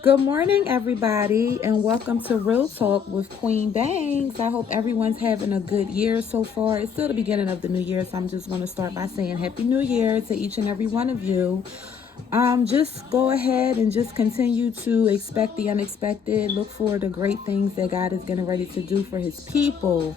Good morning, everybody, and welcome to Real Talk with Queen Bangs. I hope everyone's having a good year so far. It's still the beginning of the new year, so I'm just going to start by saying Happy New Year to each and every one of you. Just go ahead and just continue to expect the unexpected. Look for the great things that God is getting ready to do for His people.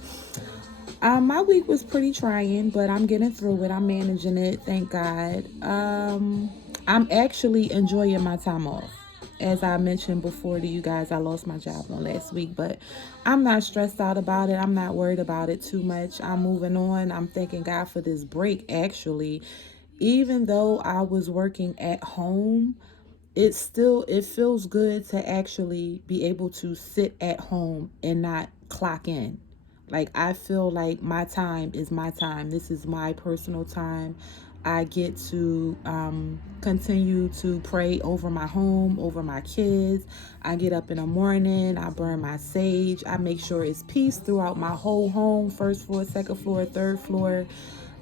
My week was pretty trying, but I'm getting through it. I'm managing it, thank God. I'm actually enjoying my time off. As I mentioned before to you guys, I lost my job on last week, but I'm not stressed out about it. I'm not worried about it too much. I'm moving on. I'm thanking God for this break, actually. Even though I was working at home, it feels good to actually be able to sit at home and not clock in. Like, I feel like my time is my time. This is my personal time. I get to continue to pray over my home, over my kids. I get up in the morning, I burn my sage, I make sure it's peace throughout my whole home, first floor, second floor, third floor.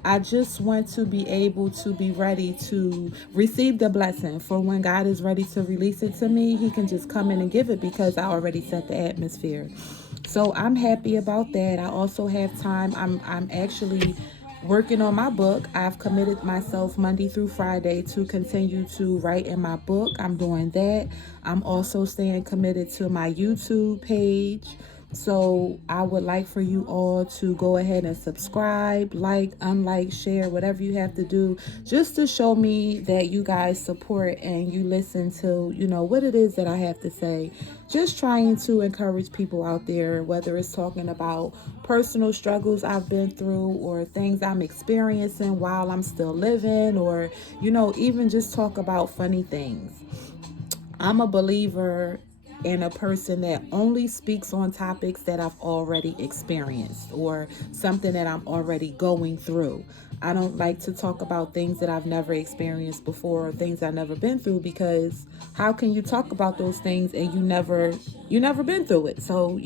I just want to be able to be ready to receive the blessing for when God is ready to release it to me. He can just come in and give it because I already set the atmosphere. So I'm happy about that. I also have time. I'm actually working on my book. I've committed myself Monday through Friday to continue to write in my book. I'm doing that. I'm also staying committed to my YouTube page. So I would like for you all to go ahead and subscribe, like, unlike, share, whatever you have to do, just to show me that you guys support and you listen to, what it is that I have to say. Just trying to encourage people out there, whether it's talking about personal struggles I've been through or things I'm experiencing while I'm still living, or, even just talk about funny things. I'm a believer in a person that only speaks on topics that I've already experienced or something that I'm already going through. I don't like to talk about things that I've never experienced before or things I've never been through, because how can you talk about those things and you never been through it? So,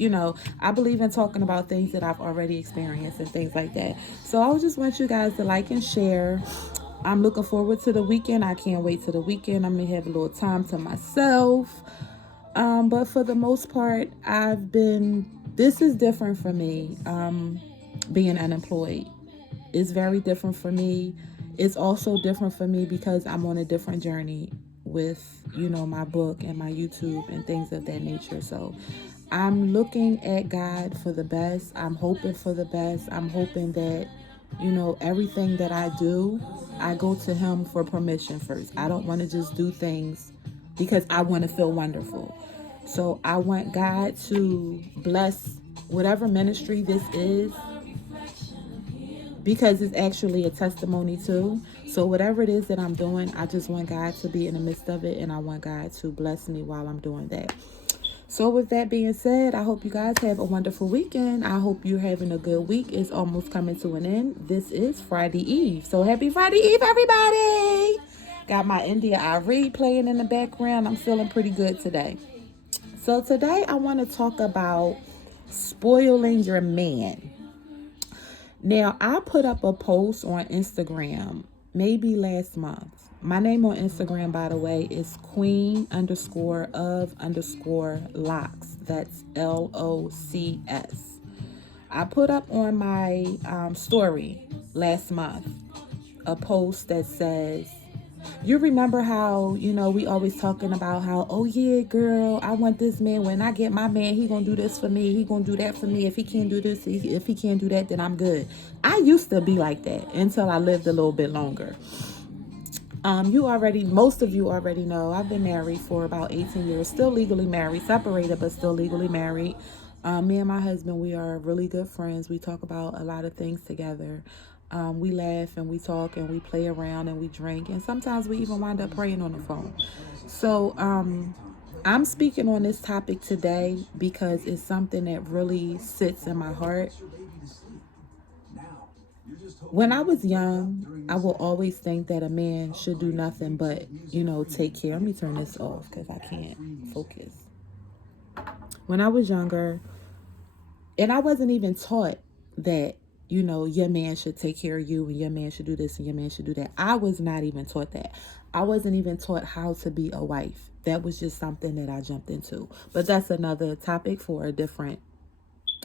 I believe in talking about things that I've already experienced and things like that. So I just want you guys to like and share. I'm looking forward to the weekend. I can't wait to the weekend. I'm going to have a little time to myself. But for the most part, this is different for me, being unemployed. It's very different for me. It's also different for me because I'm on a different journey with, my book and my YouTube and things of that nature. So I'm looking at God for the best. I'm hoping for the best. I'm hoping that, everything that I do, I go to Him for permission first. I don't want to just do things because I want to feel wonderful. So I want God to bless whatever ministry this is, because it's actually a testimony too. So whatever it is that I'm doing, I just want God to be in the midst of it, and I want God to bless me while I'm doing that. So with that being said, I hope you guys have a wonderful weekend. I hope you're having a good week. It's almost coming to an end. This is Friday Eve. So happy Friday Eve, everybody. Got my India Arie playing in the background. I'm feeling pretty good today. So today I want to talk about spoiling your man. Now, I put up a post on Instagram maybe last month. My name on Instagram, by the way, is queen_of_locks. That's LOCS. I put up on my story last month a post that says, you remember how, we always talking about how, oh yeah, girl, I want this man. When I get my man, he gonna do this for me. He gonna do that for me. If he can't do this, if he can't do that, then I'm good. I used to be like that until I lived a little bit longer. Most of you already know, I've been married for about 18 years, still legally married, separated, but still legally married. Me and my husband, we are really good friends. We talk about a lot of things together. We laugh and we talk and we play around and we drink. And sometimes we even wind up praying on the phone. So I'm speaking on this topic today because it's something that really sits in my heart. When I was young, I will always think that a man should do nothing but, take care. Let me turn this off because I can't focus. When I was younger, and I wasn't even taught that, your man should take care of you and your man should do this and your man should do that. I was not even taught that. I wasn't even taught how to be a wife. That was just something that I jumped into. But that's another topic for a different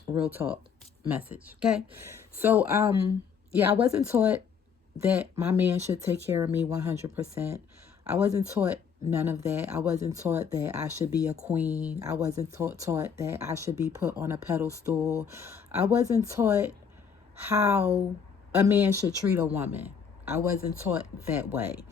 real talk message. Okay. So, yeah, I wasn't taught that my man should take care of me 100%. I wasn't taught none of that. I wasn't taught that I should be a queen. I wasn't taught that I should be put on a pedestal. I wasn't taught how a man should treat a woman. I wasn't taught that way.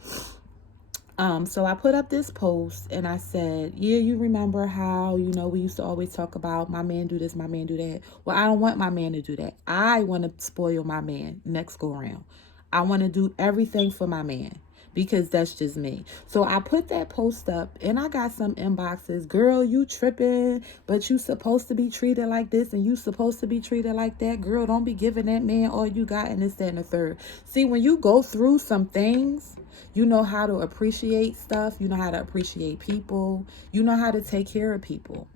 So I put up this post and I said, yeah, you remember how, we used to always talk about my man do this, my man do that. Well, I don't want my man to do that. I want to spoil my man next go around. I want to do everything for my man because that's just me. So I put that post up and I got some inboxes. Girl, you tripping, but you supposed to be treated like this and you supposed to be treated like that. Girl, don't be giving that man all you got and this, that, and the third. See, when you go through some things, you know how to appreciate stuff. You know how to appreciate people. You know how to take care of people.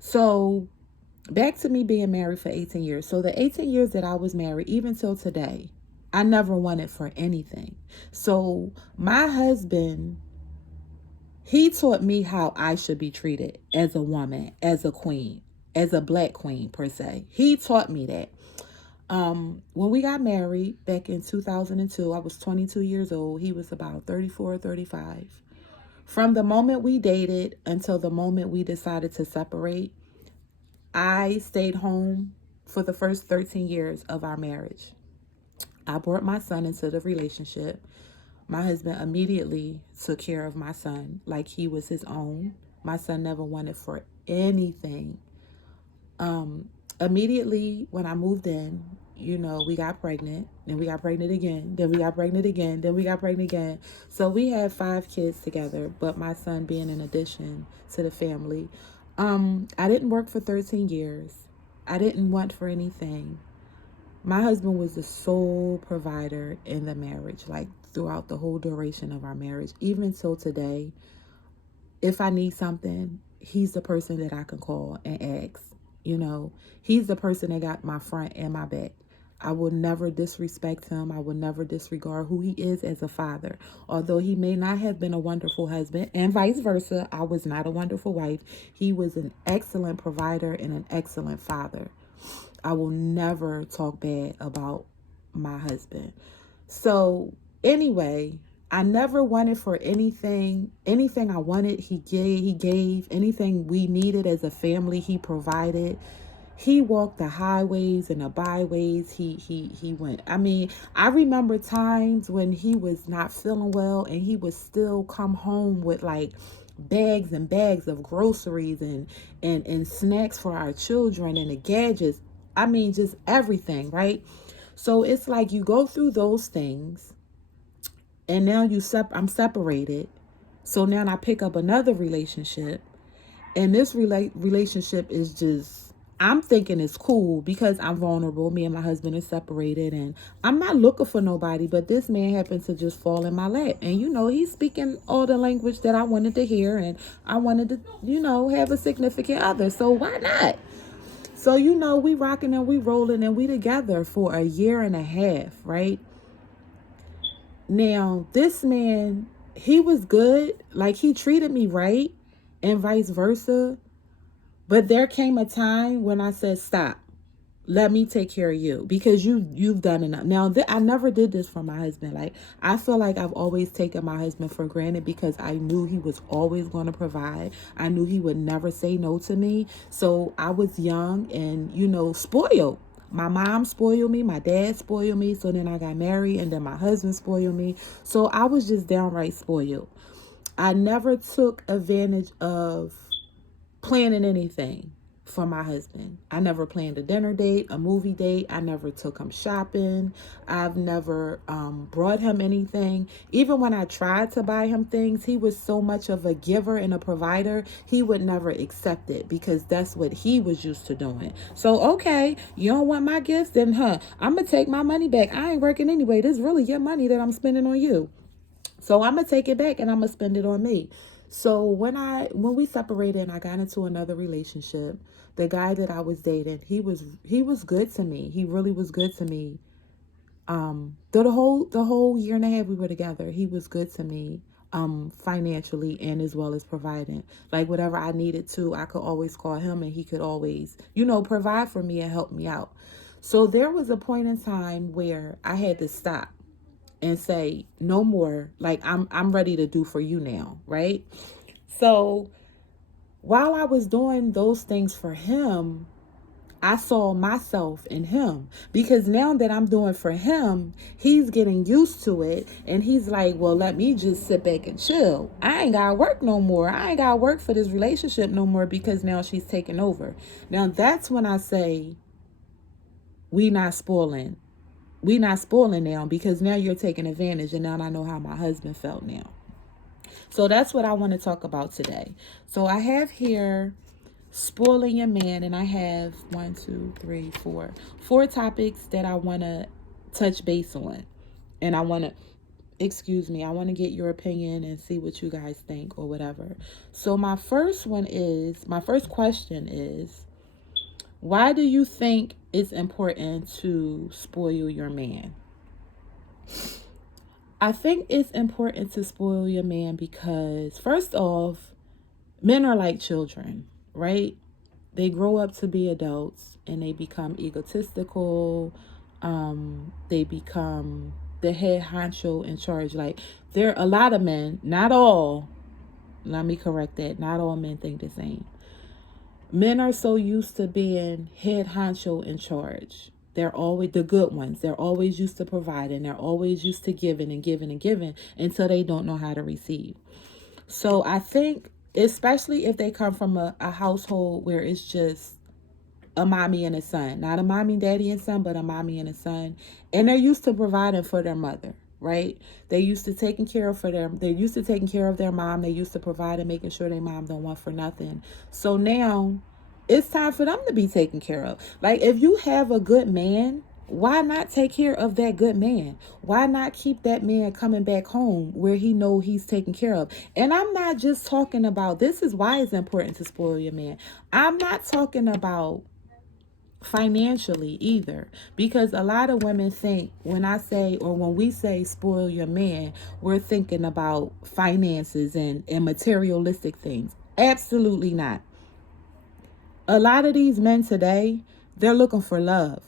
So back to me being married for 18 years. So the 18 years that I was married, even till today, I never wanted for anything. So my husband, he taught me how I should be treated as a woman, as a queen, as a black queen per se. He taught me that. When we got married back in 2002, I was 22 years old. He was about 34 or 35. From the moment we dated until the moment we decided to separate, I stayed home for the first 13 years of our marriage. I brought my son into the relationship. My husband immediately took care of my son like he was his own. My son never wanted for anything. Immediately when I moved in, we got pregnant, then we got pregnant again, then we got pregnant again, then we got pregnant again. So we had 5 kids together, but my son being an addition to the family. I didn't work for 13 years. I didn't want for anything. My husband was the sole provider in the marriage, like throughout the whole duration of our marriage, even until today. If I need something, he's the person that I can call and ask. He's the person that got my front and my back. I will never disrespect him. I will never disregard who he is as a father. Although he may not have been a wonderful husband, and vice versa, I was not a wonderful wife. He was an excellent provider and an excellent father. I will never talk bad about my husband. So anyway, I never wanted for anything. Anything I wanted, he gave. Anything we needed as a family, he provided. He walked the highways and the byways. He went. I mean, I remember times when he was not feeling well and he would still come home with like bags and bags of groceries and snacks for our children and the gadgets. I mean, just everything, right? So it's like you go through those things and now I'm separated. So now I pick up another relationship and this relationship is just, I'm thinking it's cool because I'm vulnerable. Me and my husband are separated and I'm not looking for nobody, but this man happened to just fall in my lap. And, he's speaking all the language that I wanted to hear and I wanted to, have a significant other. So why not? So, we rocking and we rolling and we together for a year and a half, right? Now, this man, he was good. Like, he treated me right and vice versa. But there came a time when I said, stop. Let me take care of you because you've done enough. Now, I never did this for my husband. Like, I feel like I've always taken my husband for granted because I knew he was always going to provide. I knew he would never say no to me. So I was young and, spoiled. My mom spoiled me. My dad spoiled me. So then I got married and then my husband spoiled me. So I was just downright spoiled. I never took advantage of planning anything for my husband. I never planned a dinner date, a movie date. I never took him shopping. I've never brought him anything. Even when I tried to buy him things, he was so much of a giver and a provider, he would never accept it because that's what he was used to doing. So, okay, you don't want my gifts? Then, I'm going to take my money back. I ain't working anyway. This is really your money that I'm spending on you. So I'm going to take it back and I'm going to spend it on me. So when we separated and I got into another relationship, the guy that I was dating, he was good to me. He really was good to me. The whole year and a half we were together, he was good to me. financially and as well as providing. Like whatever I needed to, I could always call him and he could always, provide for me and help me out. So there was a point in time where I had to stop and say, no more. Like I'm ready to do for you now, right? So while I was doing those things for him, I saw myself in him, because now that I'm doing for him, he's getting used to it. And he's like, well, let me just sit back and chill. I ain't got to work no more. I ain't got to work for this relationship no more, because now she's taking over. Now that's when I say, we not spoiling. We not spoiling now, because now you're taking advantage. And now I know how my husband felt now. So that's what I want to talk about today. So I have here spoiling your man, and I have 4 topics that I want to touch base on. And I want to get your opinion and see what you guys think or whatever. So my first question is, why do you think it's important to spoil your man? I think it's important to spoil your man because, first off, men are like children, right? They grow up to be adults and they become egotistical. They become the head honcho in charge. Like, there are a lot of men, not all, let me correct that, not all men think the same. Men are so used to being head honcho in charge. They're always the good ones. They're always used to providing. They're always used to giving and giving and giving until they don't know how to receive. So I think, especially if they come from a household where it's just a mommy and a son, not a mommy, daddy, and son, but a mommy and a son, and they're used to providing for their mother, right? They're used to taking care of they're used to taking care of their mom. They're used to providing, making sure their mom don't want for nothing. So now it's time for them to be taken care of. Like, if you have a good man, why not take care of that good man? Why not keep that man coming back home where he know he's taken care of? And I'm not just talking about, this is why it's important to spoil your man. I'm not talking about financially either, because a lot of women think when we say spoil your man, we're thinking about finances and materialistic things. Absolutely not. A lot of these men today, they're looking for love.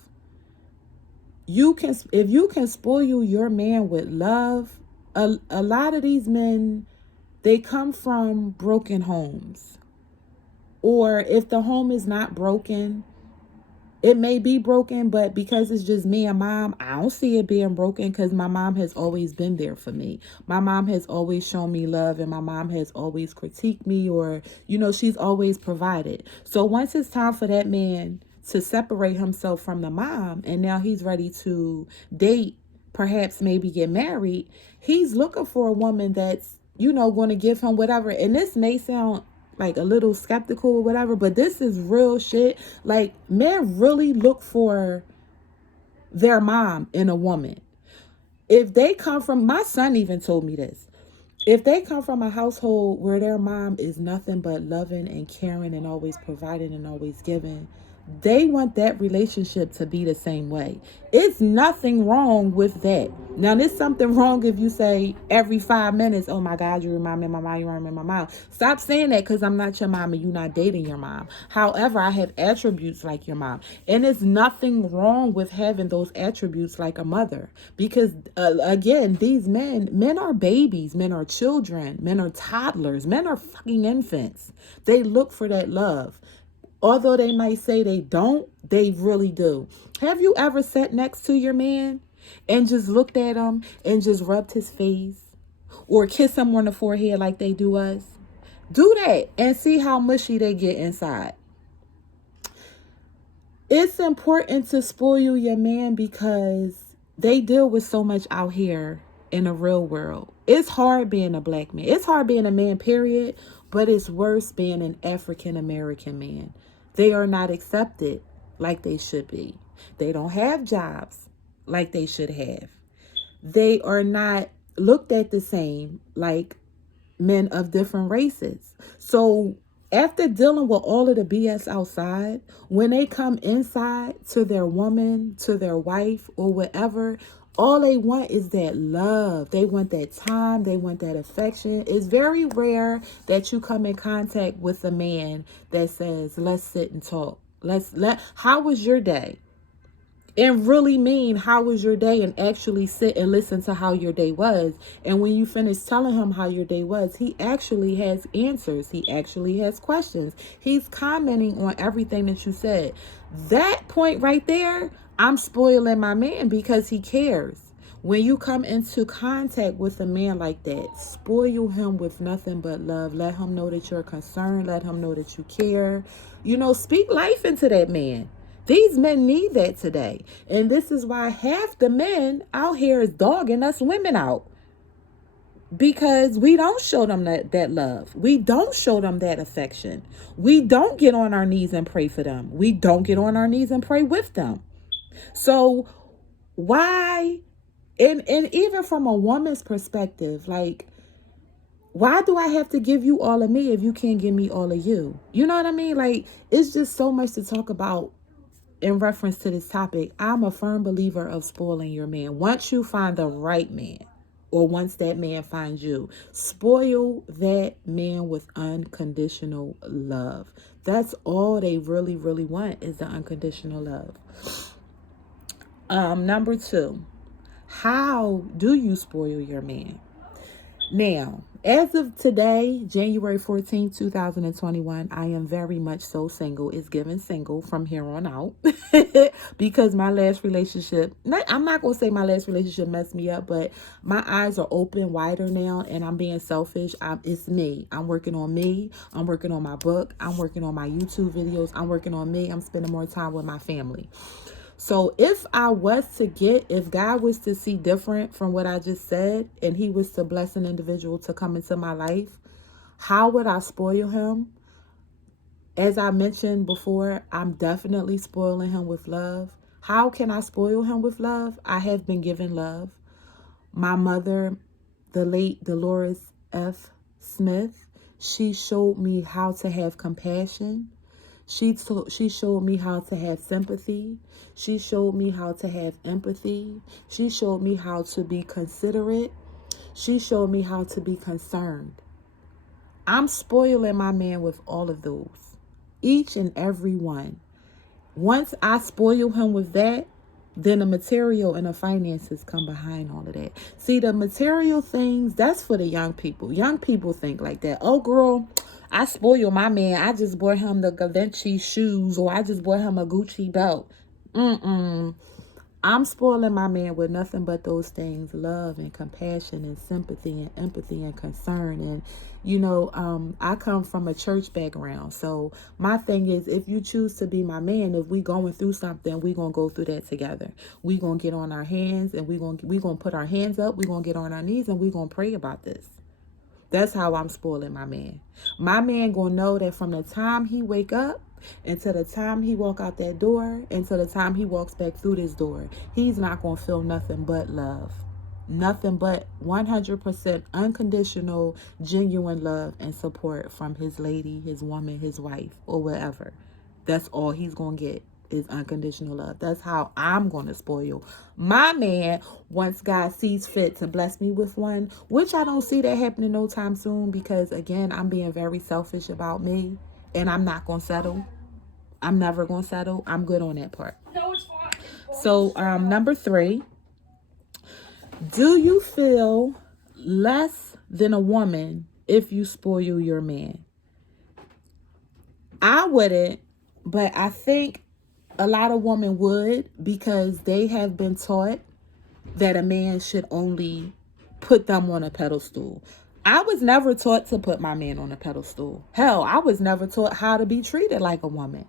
If you can spoil your man with love, a lot of these men, they come from broken homes. Or if the home is not broken, it may be broken, but because it's just me and mom, I don't see it being broken, because my mom has always been there for me. My mom has always shown me love, and my mom has always critiqued me, or, she's always provided. So once it's time for that man to separate himself from the mom, and now he's ready to date, perhaps maybe get married, he's looking for a woman that's, going to give him whatever. And this may sound like a little skeptical or whatever, but this is real shit. Like, men really look for their mom in a woman. If they come from, my son even told me this, if they come from a household where their mom is nothing but loving and caring and always providing and always giving, they want that relationship to be the same way. It's nothing wrong with that. Now, there's something wrong if you say every 5 minutes, oh my God, you remind me of my mom, you remind me of my mom. Stop saying that, because I'm not your mom and you're not dating your mom. However, I have attributes like your mom. And there's nothing wrong with having those attributes like a mother. Because, again, these men are babies, men are children, men are toddlers, men are fucking infants. They look for that love. Although they might say they don't, they really do. Have you ever sat next to your man and just looked at him and just rubbed his face or kiss him on the forehead like they do us? Do that and see how mushy they get inside. It's important to spoil your man because they deal with so much out here in the real world. It's hard being a black man. It's hard being a man, period, but it's worse being an African American man. They are not accepted like they should be. They don't have jobs like they should have. They are not looked at the same like men of different races. So after dealing with all of the BS outside, when they come inside to their woman, to their wife, or whatever, All they want is that love. They want that time. They want that affection. It's very rare that you come in contact with a man that says, let's sit and talk. How was your day? And really mean, how was your day? And actually sit and listen to how your day was. And when you finish telling him how your day was, he actually has answers. He actually has questions. He's commenting on everything that you said. That point right there, I'm spoiling my man because he cares. When you come into contact with a man like that, spoil him with nothing but love. Let him know that you're concerned. Let him know that you care. Speak life into that man. These men need that today. And this is why half the men out here is dogging us women out. Because we don't show them that love. We don't show them that affection. We don't get on our knees and pray for them. We don't get on our knees and pray with them. So why, and even from a woman's perspective, like, why do I have to give you all of me if you can't give me all of you? You know what I mean? Like, it's just so much to talk about in reference to this topic. I'm a firm believer of spoiling your man. Once you find the right man, or once that man finds you, spoil that man with unconditional love. That's all they really, really want, is the unconditional love. Number 2, how do you spoil your man? Now, as of today, January 14th, 2021, I am very much so single. It's given single from here on out because my last relationship, I'm not going to say my last relationship messed me up, but my eyes are open wider now and I'm being selfish. It's me. I'm working on me. I'm working on my book. I'm working on my YouTube videos. I'm working on me. I'm spending more time with my family. So if God was to see different from what I just said, and he was to bless an individual to come into my life, how would I spoil him? As I mentioned before, I'm definitely spoiling him with love. How can I spoil him with love? I have been given love. My mother, the late Dolores F. Smith, she showed me how to have compassion. She showed me how to have sympathy. She showed me how to have empathy. She showed me how to be considerate. She showed me how to be concerned. I'm spoiling my man with all of those, each and every one. Once I spoil him with that, then the material and the finances come behind all of that. See, the material things, that's for the young people. Young people think like that. Oh, girl, I spoil my man. I just bought him the Givenchy shoes, or I just bought him a Gucci belt. I'm spoiling my man with nothing but those things: love and compassion and sympathy and empathy and concern. And, I come from a church background. So my thing is, if you choose to be my man, if we going through something, we going to go through that together. We going to get on our hands and we going to put our hands up. We going to get on our knees and we going to pray about this. That's how I'm spoiling my man. My man going to know that from the time he wake up until the time he walk out that door, until the time he walks back through this door, he's not going to feel nothing but love. Nothing but 100% unconditional, genuine love and support from his lady, his woman, his wife, or whatever. That's all he's going to get, is unconditional love. That's how I'm going to spoil my man once God sees fit to bless me with one, which I don't see that happening no time soon, because, again, I'm being very selfish about me, and I'm not going to settle. I'm never going to settle. I'm good on that part. So, number 3, do you feel less than a woman if you spoil your man? I wouldn't, but I think a lot of women would, because they have been taught that a man should only put them on a pedestal. I was never taught to put my man on a pedestal. Hell, I was never taught how to be treated like a woman.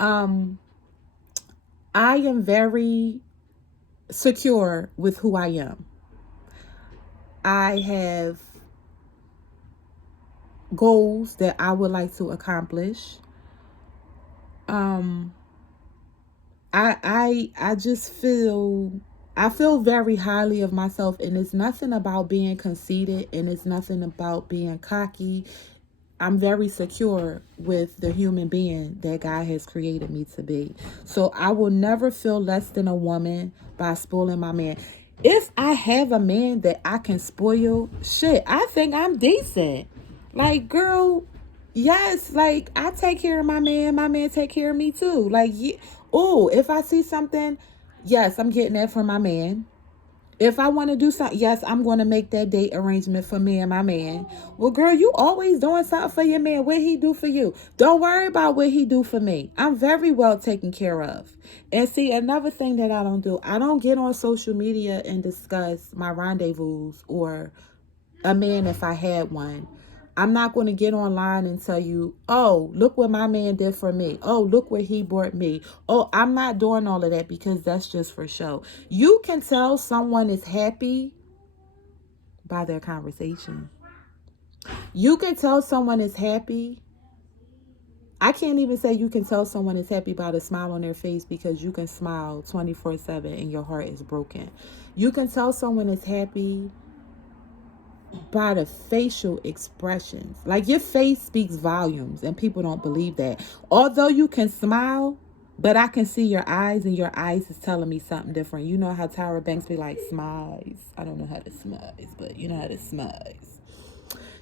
I am very secure with who I am. I have goals that I would like to accomplish. I just feel very highly of myself, and it's nothing about being conceited, and it's nothing about being cocky. I'm very secure with the human being that God has created me to be. So I will never feel less than a woman by spoiling my man. if I have a man that I can spoil, shit, I think I'm decent. Like, girl, yes, like I take care of my man take care of me too. Like, yeah, oh, if I see something, yes, I'm getting that from my man. If I want to do something, yes, I'm going to make that date arrangement for me and my man. Well, girl, you always doing something for your man. What he do for you? Don't worry about what he do for me. I'm very well taken care of. And see, another thing that I don't do, I don't get on social media and discuss my rendezvous or a man if I had one. I'm not going to get online and tell you, oh, look what my man did for me. Oh, look what he brought me. Oh, I'm not doing all of that because that's just for show. You can tell someone is happy by their conversation. You can tell someone is happy. I can't even say you can tell someone is happy by the smile on their face because you can smile 24/7 and your heart is broken. You can tell someone is happy by the facial expressions. Like, your face speaks volumes and people don't believe that. Although you can smile, but I can see your eyes and your eyes is telling me something different. You know how Tyra Banks be like, smiles. I don't know how to smiles, but you know how to smiles.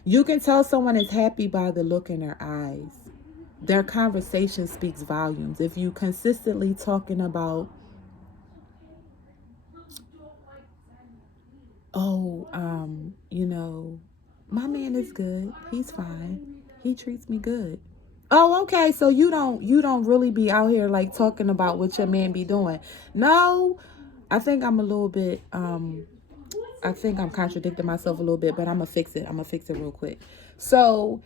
You can tell someone is happy by the look in their eyes. Their conversation speaks volumes. If you consistently talking about, oh, you know, my man is good. He's fine. He treats me good. Oh, okay. So you don't really be out here like talking about what your man be doing. No, I think I'm a little bit I think I'm contradicting myself a little bit, but I'm gonna fix it. I'm gonna fix it real quick. So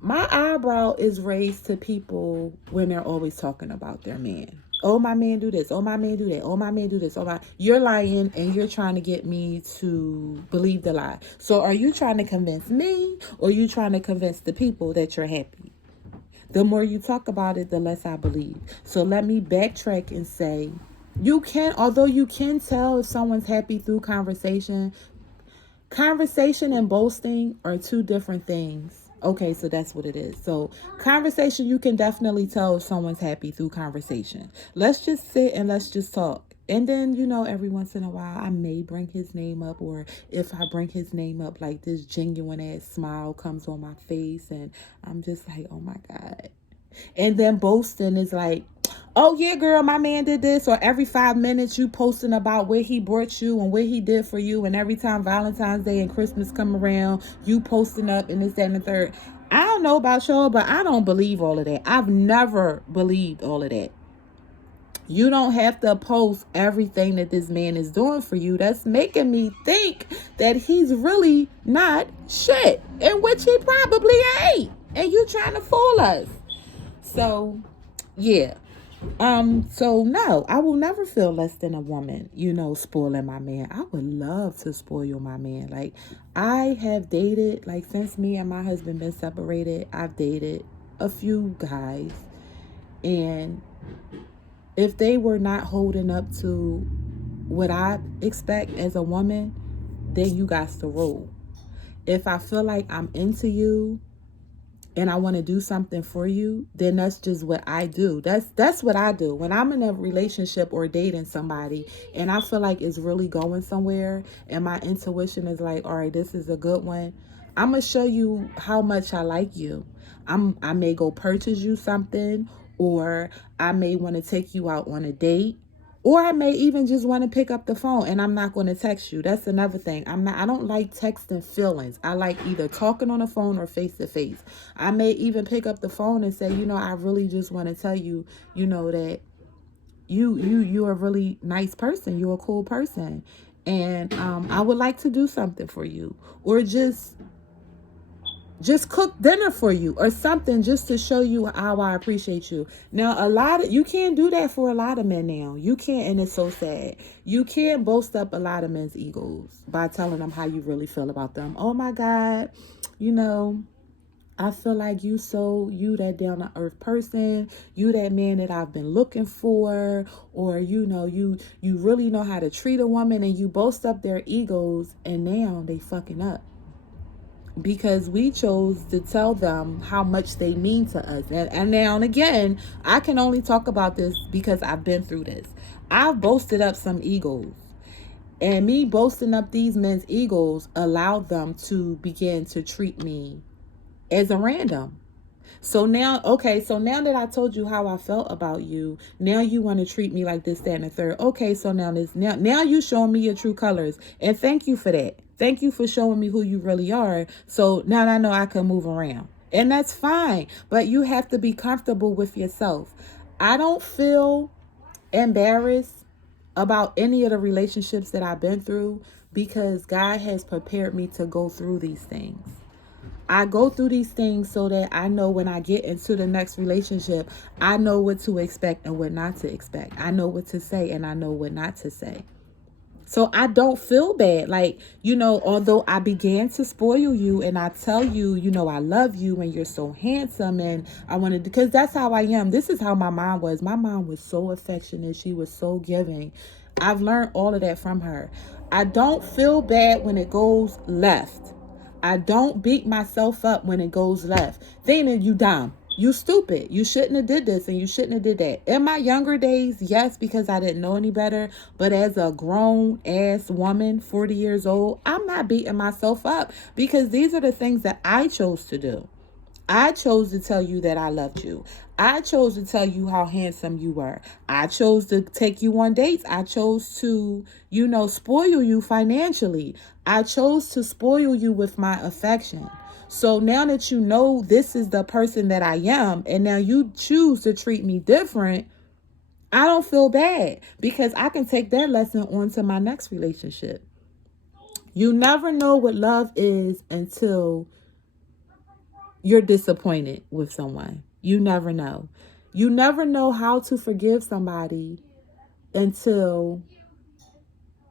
my eyebrow is raised to people when they're always talking about their man. Oh, my man do this. Oh, my man do that. Oh, my man do this. Oh, my. You're lying and you're trying to get me to believe the lie. So are you trying to convince me or are you trying to convince the people that you're happy? The more you talk about it, the less I believe. So let me backtrack and say, although you can tell if someone's happy through conversation, conversation and boasting are two different things. Okay, so that's what it is. So conversation, you can definitely tell if someone's happy through conversation. Let's just sit and let's just talk. And then, every once in a while, I may bring his name up, or if I bring his name up, like this genuine ass smile comes on my face, and I'm just like, oh my God. And then boasting is like, oh yeah, girl, my man did this. Or every 5 minutes you posting about what he brought you and what he did for you. And every time Valentine's Day and Christmas come around, you posting up and this, that, and the third. I don't know about y'all, but I don't believe all of that. I've never believed all of that. You don't have to post everything that this man is doing for you. That's making me think that he's really not shit, in which he probably ain't. And you trying to fool us. So, yeah. So no, I will never feel less than a woman, spoiling my man. I would love to spoil my man. Like, I have dated, like, since me and my husband been separated, I've dated a few guys. And if they were not holding up to what I expect as a woman, then you got to roll. If I feel like I'm into you and I want to do something for you, then that's just what I do. That's what I do. When I'm in a relationship or dating somebody and I feel like it's really going somewhere and my intuition is like, all right, this is a good one, I'm going to show you how much I like you. I may go purchase you something, or I may want to take you out on a date. Or I may even just want to pick up the phone and I'm not going to text you. That's another thing. I don't like texting feelings. I like either talking on the phone or face to face. I may even pick up the phone and say, I really just want to tell you, that you're a really nice person. You're a cool person. And I would like to do something for you. Or just cook dinner for you or something, just to show you how I appreciate you. Now, you can't do that for a lot of men now. You can't, and it's so sad. You can't boast up a lot of men's egos by telling them how you really feel about them. Oh my God, I feel like you that down to earth person, you that man that I've been looking for, or you really know how to treat a woman, and you boast up their egos, and now they fucking up. Because we chose to tell them how much they mean to us. And now and again, I can only talk about this because I've been through this. I've boasted up some egos. And me boasting up these men's egos allowed them to begin to treat me as a random. So now, okay, so now that I told you how I felt about you, now you want to treat me like this, that, and the third. Okay, so now you showing me your true colors. And thank you for that. Thank you for showing me who you really are. So now I know I can move around. And that's fine. But you have to be comfortable with yourself. I don't feel embarrassed about any of the relationships that I've been through because God has prepared me to go through these things. I go through these things so that I know when I get into the next relationship, I know what to expect and what not to expect. I know what to say and I know what not to say. So I don't feel bad. Like, although I began to spoil you and I tell you, I love you and you're so handsome and I wanted, because that's how I am. This is how my mom was. My mom was so affectionate. She was so giving. I've learned all of that from her. I don't feel bad when it goes left. I don't beat myself up when it goes left. Thinking you dumb. You stupid. You shouldn't have did this and you shouldn't have did that. In my younger days, yes, because I didn't know any better. But as a grown ass woman, 40 years old, I'm not beating myself up because these are the things that I chose to do. I chose to tell you that I loved you. I chose to tell you how handsome you were. I chose to take you on dates. I chose to, spoil you financially. I chose to spoil you with my affection. So now that you know this is the person that I am, and now you choose to treat me different, I don't feel bad because I can take that lesson on to my next relationship. You never know what love is until you're disappointed with someone. You never know. You never know how to forgive somebody until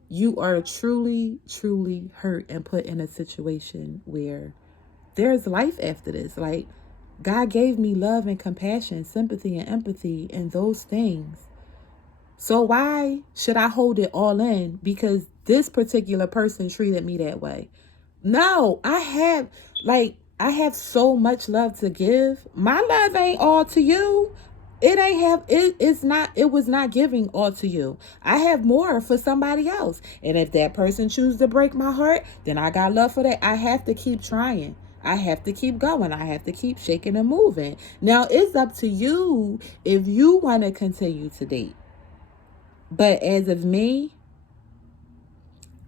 you are truly, truly hurt and put in a situation where there's life after this. Like, God gave me love and compassion, sympathy and empathy, and those things. So why should I hold it all in because this particular person treated me that way? No, I have so much love to give. My love ain't all to you. It was not giving all to you. I have more for somebody else. And if that person chooses to break my heart, then I got love for that. I have to keep trying. I have to keep going. I have to keep shaking and moving. Now it's up to you if you want to continue to date. But as of me,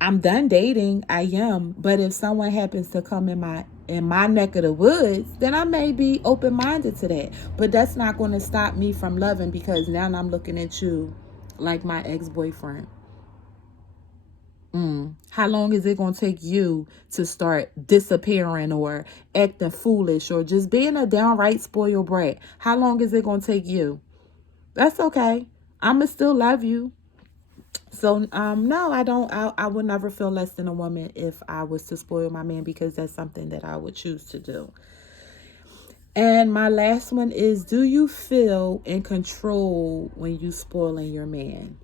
I'm done dating. I am. But if someone happens to come in my neck of the woods, then I may be open-minded to that. But that's not going to stop me from loving because now I'm looking at you like my ex-boyfriend. How long is it going to take you to start disappearing or acting foolish or just being a downright spoiled brat? How long is it going to take you? That's okay. I'ma still love you. So, no, I don't. I would never feel less than a woman if I was to spoil my man because that's something that I would choose to do. And my last one is, do you feel in control when you spoiling your man?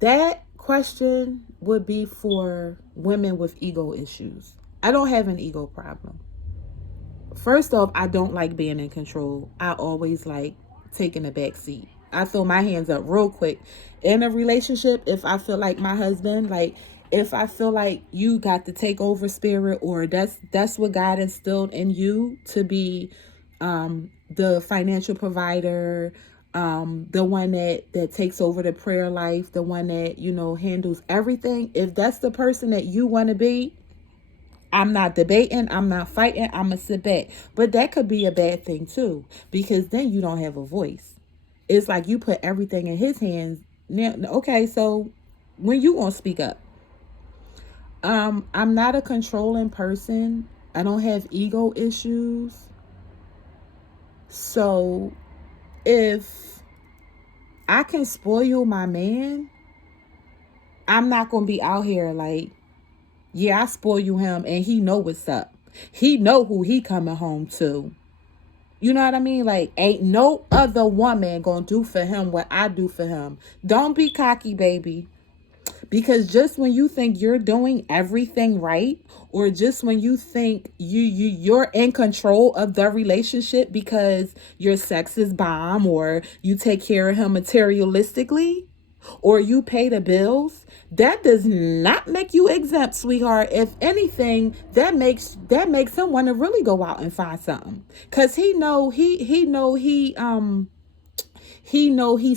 That question would be for women with ego issues. I don't have an ego problem. First off, I don't like being in control. I always like taking a back seat. I throw my hands up real quick. In a relationship, if I feel like my husband, if I feel like you got the takeover spirit, or that's what God instilled in you to be the financial provider, the one that takes over the prayer life, the one that, handles everything. If that's the person that you want to be, I'm not debating. I'm not fighting. I'm going to sit back. But that could be a bad thing too, because then you don't have a voice. It's like you put everything in his hands. Now, okay, so when you going to speak up? I'm not a controlling person. I don't have ego issues. So if I can spoil my man, I'm not going to be out here like, yeah, I spoil him and he know what's up. He know who he coming home to. You know what I mean? Like, ain't no other woman gonna do for him what I do for him. Don't be cocky, baby. Because just when you think you're doing everything right, or just when you think you're in control of the relationship because your sex is bomb, or you take care of him materialistically, or you pay the bills, That does not make you exempt, sweetheart. If anything, that makes him want to really go out and find something. Cause he know he's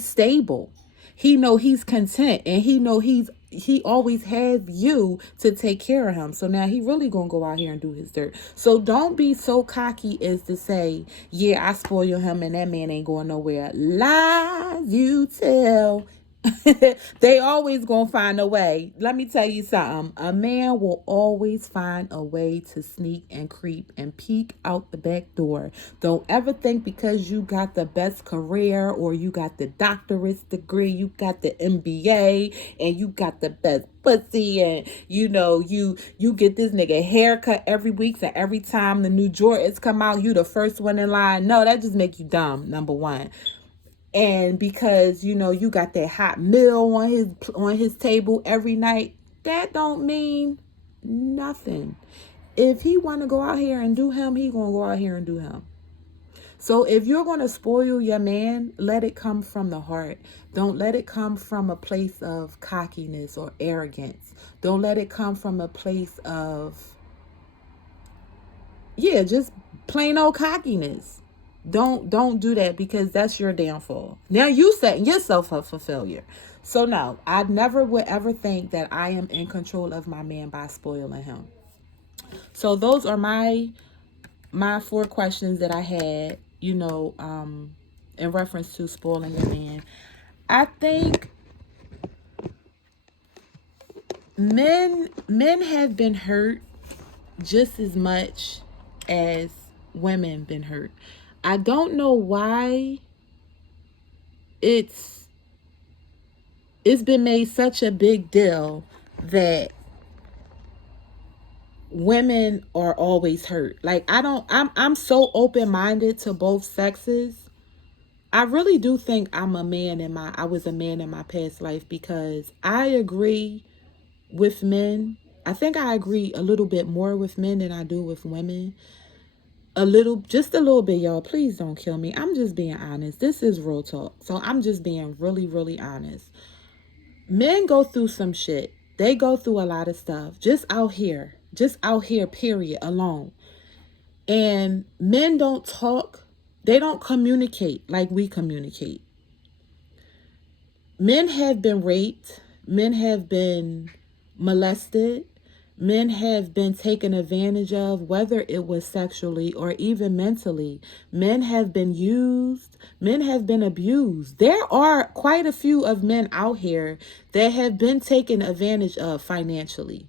stable. He know he's content, and he always has you to take care of him. So now he really gonna go out here and do his dirt. So don't be so cocky as to say, yeah, I spoil him and that man ain't going nowhere. Lies you tell. They always gonna find a way. Let me tell you something. A man will always find a way to sneak and creep and peek out the back door. Don't ever think because you got the best career or you got the doctorate degree, you got the MBA, and you got the best pussy, and you get this nigga haircut every week, and every time the new Jordans come out, you the first one in line. No, that just make you dumb, number one. And because you got that hot meal on his table every night, that don't mean nothing. If he want to go out here and do him, he gonna go out here and do him. So if you're gonna spoil your man, let it come from the heart. Don't let it come from a place of cockiness or arrogance. Don't let it come from a place of just plain old cockiness. Don't do that, because that's your downfall. Now you setting yourself up for failure. So no, I never would ever think that I am in control of my man by spoiling him. So those are my 4 questions that I had, in reference to spoiling your man. I think men have been hurt just as much as women been hurt. I don't know why it's been made such a big deal that women are always hurt. Like, I'm so open-minded to both sexes. I really do think I was a man in my past life, because I agree with men. I think I agree a little bit more with men than I do with women. Just a little bit, y'all. Please don't kill me. I'm just being honest. This is real talk. So I'm just being really, really honest. Men go through some shit. They go through a lot of stuff. Just out here, period, alone. And men don't talk. They don't communicate like we communicate. Men have been raped. Men have been molested. Men have been taken advantage of, whether it was sexually or even mentally. Men have been used. Men have been abused. There are quite a few of men out here that have been taken advantage of financially.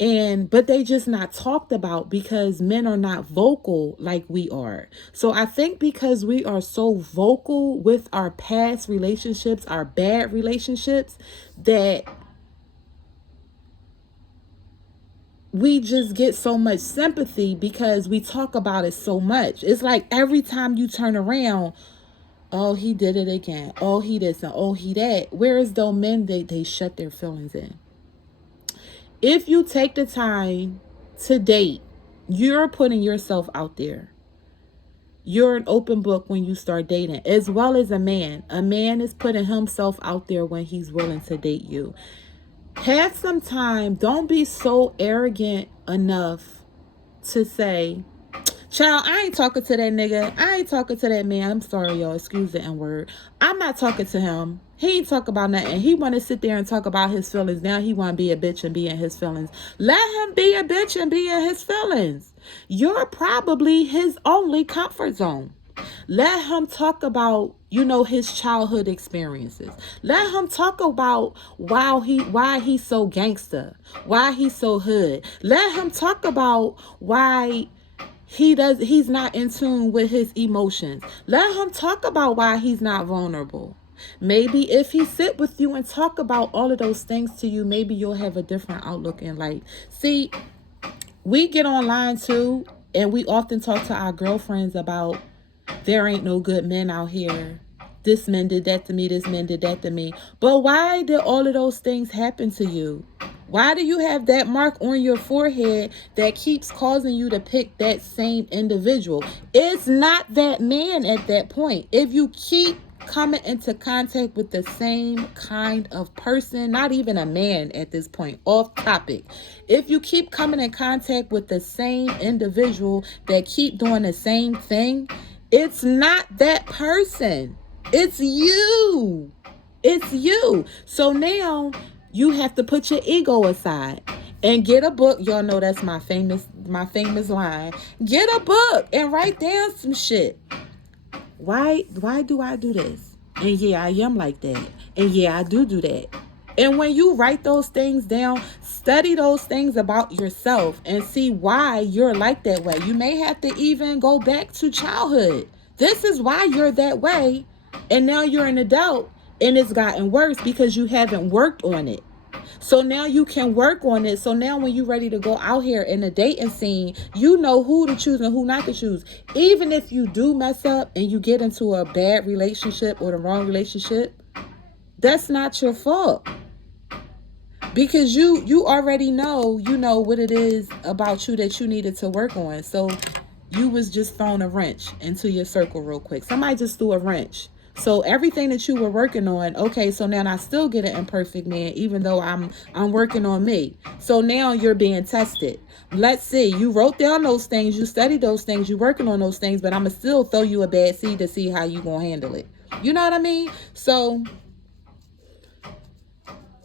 But they just not talked about, because men are not vocal like we are. So I think because we are so vocal with our past relationships, our bad relationships, that we just get so much sympathy because we talk about it so much. It's like every time you turn around, oh, he did it again. Oh, he this and oh, he that. Whereas though men, they shut their feelings in. If you take the time to date, you're putting yourself out there. You're an open book when you start dating, as well as a man. A man is putting himself out there when he's willing to date you. Have some time. Don't be so arrogant enough to say, child, I ain't talking to that nigga. I ain't talking to that man. I'm sorry, y'all. Excuse the N-word. I'm not talking to him. He ain't talk about nothing. He want to sit there and talk about his feelings. Now he want to be a bitch and be in his feelings. Let him be a bitch and be in his feelings. You're probably his only comfort zone. Let him talk about, his childhood experiences. Let him talk about why he's so gangster, why he's so hood. Let him talk about why he's not in tune with his emotions. Let him talk about why he's not vulnerable. Maybe if he sit with you and talk about all of those things to you, maybe you'll have a different outlook in life. See, we get online too, and we often talk to our girlfriends about, there ain't no good men out here. This man did that to me. This man did that to me. But why did all of those things happen to you? Why do you have that mark on your forehead that keeps causing you to pick that same individual? It's not that man at that point. If you keep coming into contact with the same kind of person, not even a man at this point, off topic. If you keep coming in contact with the same individual that keep doing the same thing, it's not that person. It's you. It's you. So now you have to put your ego aside and get a book. Y'all know that's my famous line. Get a book and write down some shit. Why do I do this? And yeah, I am like that. And yeah, I do that. And when you write those things down, study those things about yourself and see why you're like that way. You may have to even go back to childhood. This is why you're that way. And now you're an adult and it's gotten worse because you haven't worked on it. So now you can work on it. So now when you're ready to go out here in the dating scene, you know who to choose and who not to choose. Even if you do mess up and you get into a bad relationship or the wrong relationship, that's not your fault. Because you already know, what it is about you that you needed to work on. So you was just throwing a wrench into your circle real quick. Somebody just threw a wrench. So everything that you were working on, okay, so now I still get an imperfect man, even though I'm working on me. So now you're being tested. Let's see, you wrote down those things, you studied those things, you working on those things, but I'm going to still throw you a bad seed to see how you going to handle it. You know what I mean? So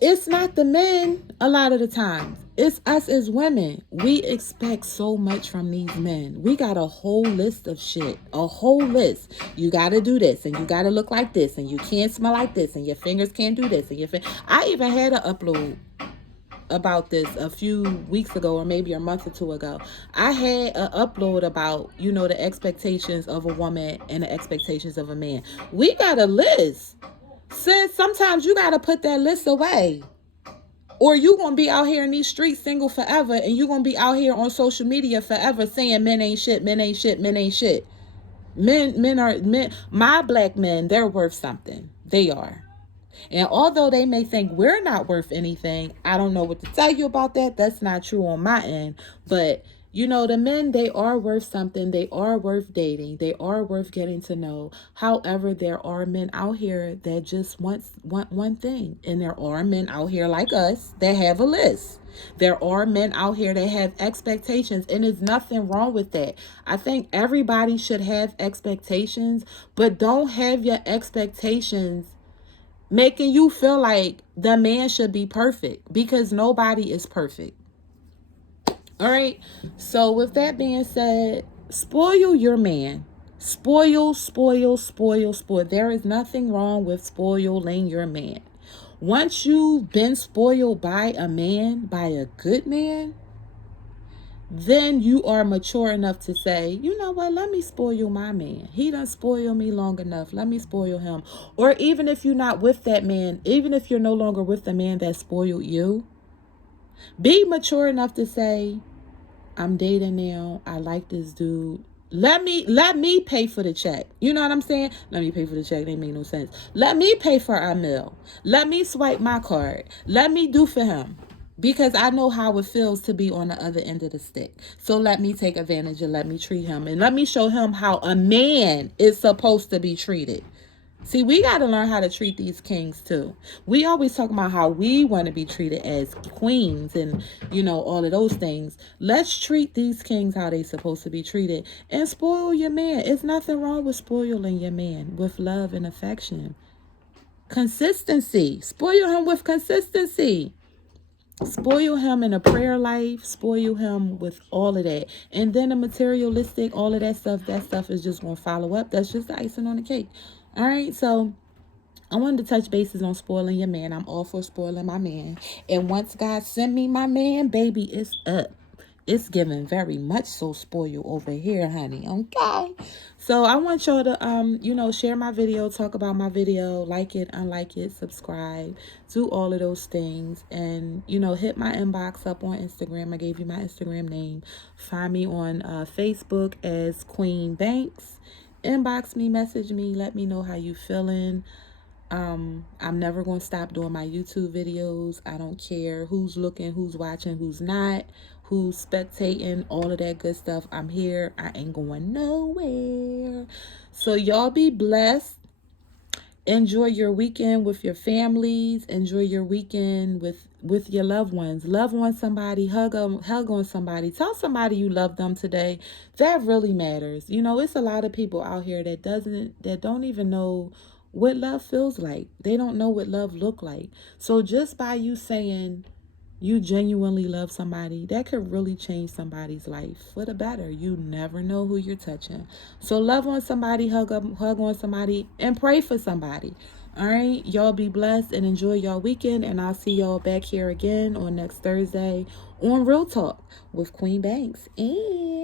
it's not the men a lot of the times. It's us as women. We expect so much from these men. We got a whole list of shit. A whole list. You got to do this and you got to look like this and you can't smell like this and your fingers can't do this. And I even had an upload about this a few weeks ago or maybe a month or two ago. I had an upload about, the expectations of a woman and the expectations of a man. We got a list. Sis, sometimes you got to put that list away. Or you going to be out here in these streets single forever and you going to be out here on social media forever saying men ain't shit, men ain't shit, men ain't shit. Men are, my black men, they're worth something. They are. And although they may think we're not worth anything, I don't know what to tell you about that. That's not true on my end. But the men, they are worth something. They are worth dating. They are worth getting to know. However, there are men out here that just want one thing. And there are men out here like us that have a list. There are men out here that have expectations, and there's nothing wrong with that. I think everybody should have expectations, but don't have your expectations making you feel like the man should be perfect, because nobody is perfect. All right. So with that being said, spoil your man. Spoil. There is nothing wrong with spoiling your man. Once you've been spoiled by a man, by a good man, then you are mature enough to say, you know what, let me spoil my man. He done spoiled me long enough. Let me spoil him. Or even if you're not with that man, even if you're no longer with the man that spoiled you, be mature enough to say, I'm dating now. I like this dude. Let me pay for the check. You know what I'm saying? Let me pay for the check. They make no sense. Let me pay for our meal. Let me swipe my card. Let me do for him. Because I know how it feels to be on the other end of the stick. So let me take advantage and let me treat him. And let me show him how a man is supposed to be treated. See, we got to learn how to treat these kings too. We always talk about how we want to be treated as queens and, all of those things. Let's treat these kings how they supposed to be treated and spoil your man. It's nothing wrong with spoiling your man with love and affection. Consistency. Spoil him with consistency. Spoil him in a prayer life. Spoil him with all of that. And then the materialistic, all of that stuff is just going to follow up. That's just the icing on the cake. All right, so I wanted to touch bases on spoiling your man. I'm all for spoiling my man. And once God send me my man, baby, it's up. It's giving very much so spoil over here, honey. Okay. So I want y'all to, share my video, talk about my video, like it, unlike it, subscribe, do all of those things. And, hit my inbox up on Instagram. I gave you my Instagram name. Find me on Facebook as Queen Banks. Inbox me, message me, let me know how you feeling. I'm never going to stop doing my YouTube videos. I don't care who's looking, who's watching, who's not, who's spectating, all of that good stuff. I'm here. I ain't going nowhere. So y'all be blessed. enjoy your weekend with your families. Enjoy your weekend with your loved ones. Love on somebody, hug on somebody. Tell somebody you love them today. That really matters. You know, it's a lot of people out here that don't even know what love feels like. They don't know what love look like. So just by you saying you genuinely love somebody, that could really change somebody's life for the better. You never know who you're touching. So love on somebody, hug on somebody, and pray for somebody. All right, y'all be blessed and enjoy y'all weekend, and I'll see y'all back here again on next Thursday on Real Talk with Queen Banks. And